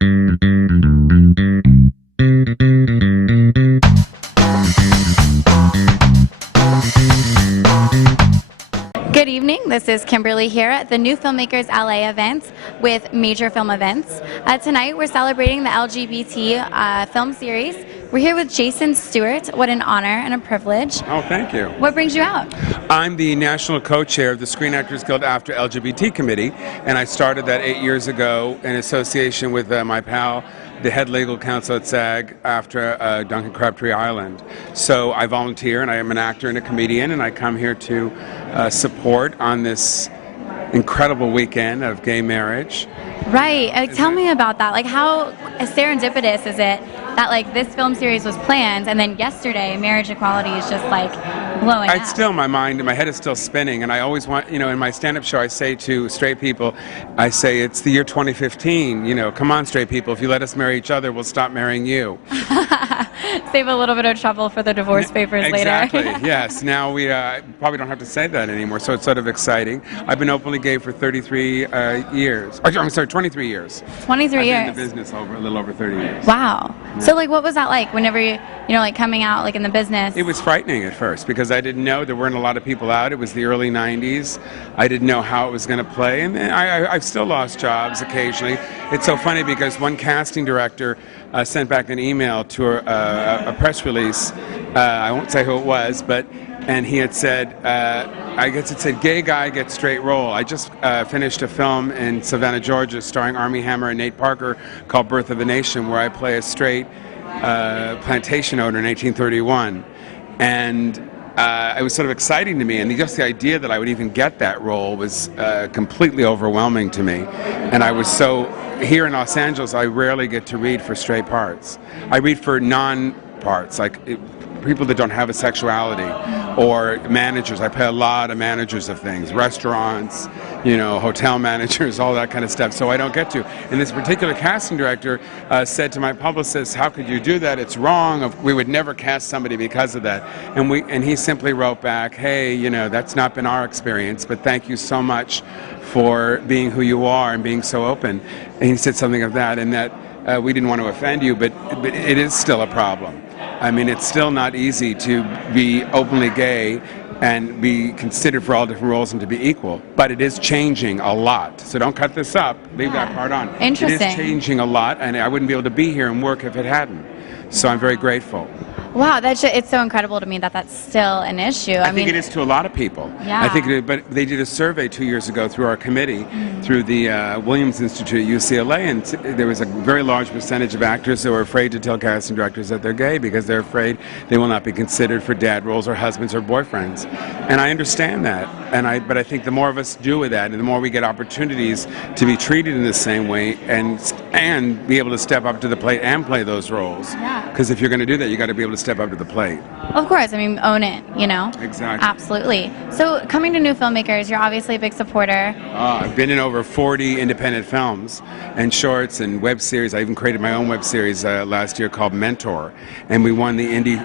Good evening, this is Kimberly here at the New Filmmakers LA event with Major Film Events. Tonight we're celebrating the LGBT film series. We're here with Jason Stuart. What an honor and a privilege. Oh, thank you. What brings you out? I'm the national co-chair of the Screen Actors Guild After LGBT Committee, and I started that 8 years ago in association with my pal, the head legal counsel at SAG after Duncan Crabtree Island. So I volunteer, and I am an actor and a comedian, and I come here to support on this incredible weekend of gay marriage. Right. Tell me about that. Like, how serendipitous is it that like this film series was planned, and then yesterday marriage equality is just like blowing up? It's still my mind, my head is still spinning, and I always want, in my stand-up show I say to straight people, I say it's the year 2015, come on straight people, if you let us marry each other, we'll stop marrying you. Save a little bit of trouble for the divorce papers exactly, later. Yes. Now we probably don't have to say that anymore, so it's sort of exciting. I've been openly gay for 33 years. I'm sorry, 23 years. 23 years. I've been in the business a little over 30 years. Wow. Yeah. So like, what was that like whenever you like coming out like in the business? It was frightening at first because I didn't know there weren't a lot of people out. It was the early 90s. I didn't know how it was going to play, and I've still lost jobs occasionally. It's so funny because one casting director sent back an email to a press release. I won't say who it was, and he had said, I guess it said, "Gay guy gets straight role." I just finished a film in Savannah, Georgia, starring Armie Hammer and Nate Parker called Birth of a Nation, where I play a straight plantation owner in 1831. And it was sort of exciting to me, and just the idea that I would even get that role was completely overwhelming to me. And I was here in Los Angeles, I rarely get to read for straight parts. I read for non-parts, like people that don't have a sexuality, or managers. I play a lot of managers of things, restaurants, hotel managers, all that kind of stuff, so I don't get to. And this particular casting director said to my publicist, "How could you do that? It's wrong. We would never cast somebody because of that." And he simply wrote back, "Hey, that's not been our experience, but thank you so much for being who you are and being so open." And he said something of that, and that we didn't want to offend you, but it is still a problem. I mean, it's still not easy to be openly gay and be considered for all different roles and to be equal. But it is changing a lot. So don't cut this up. Leave that part on. Interesting. It is changing a lot, and I wouldn't be able to be here and work if it hadn't. So I'm very grateful. Wow, it's so incredible to me that that's still an issue. I think it is to a lot of people. Yeah. I think but they did a survey 2 years ago through our committee, through the Williams Institute at UCLA, and there was a very large percentage of actors who are afraid to tell casting directors that they're gay because they're afraid they will not be considered for dad roles or husbands or boyfriends. And I understand that, but I think the more of us do with that, and the more we get opportunities to be treated in the same way and be able to step up to the plate and play those roles. Yeah. Because if you're going to do that, you got to be able to step up to the plate. Of course, I mean, own it, Exactly. Absolutely. So coming to New Filmmakers, you're obviously a big supporter. I've been in over 40 independent films and shorts and web series. I even created my own web series last year called Mentor, and we won the Indie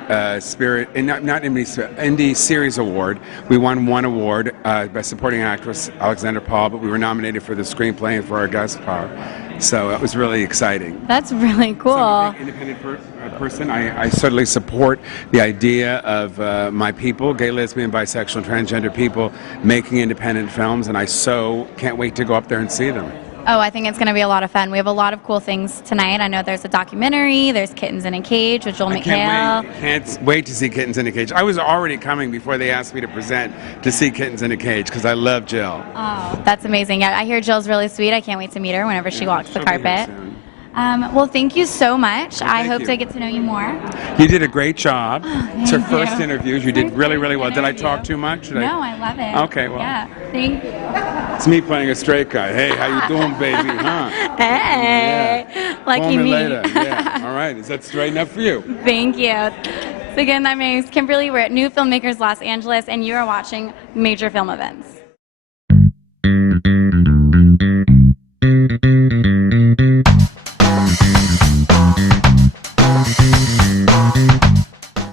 Indie Series Award. We won one award by supporting actress Alexander Paul, but we were nominated for the screenplay and for our guest star. So it was really exciting. That's really cool. So I'm a big independent person. I certainly support the idea of my people, gay, lesbian, bisexual, and transgender people, making independent films, and I so can't wait to go up there and see them. Oh, I think it's going to be a lot of fun. We have a lot of cool things tonight. I know there's a documentary, there's Kittens in a Cage with Joel McHale. Can't wait to see Kittens in a Cage. I was already coming before they asked me to present to see Kittens in a Cage because I love Jill. Oh, that's amazing. Yeah, I hear Jill's really sweet. I can't wait to meet her whenever she walks the carpet. Well, thank you so much. I hope to get to know you more. You did a great job. It's your Thank first you. interview. You did really, really well. Did I talk too much? No, I love it. Okay, well. Yeah, thank you. It's me playing a straight guy. Hey, how you doing, baby? Huh? Hey, Yeah. lucky Call me me. later. Yeah. All right. Is that straight enough for you? Thank you. So again, my name is Kimberly. We're at New Filmmakers Los Angeles, and you are watching Major Film Events.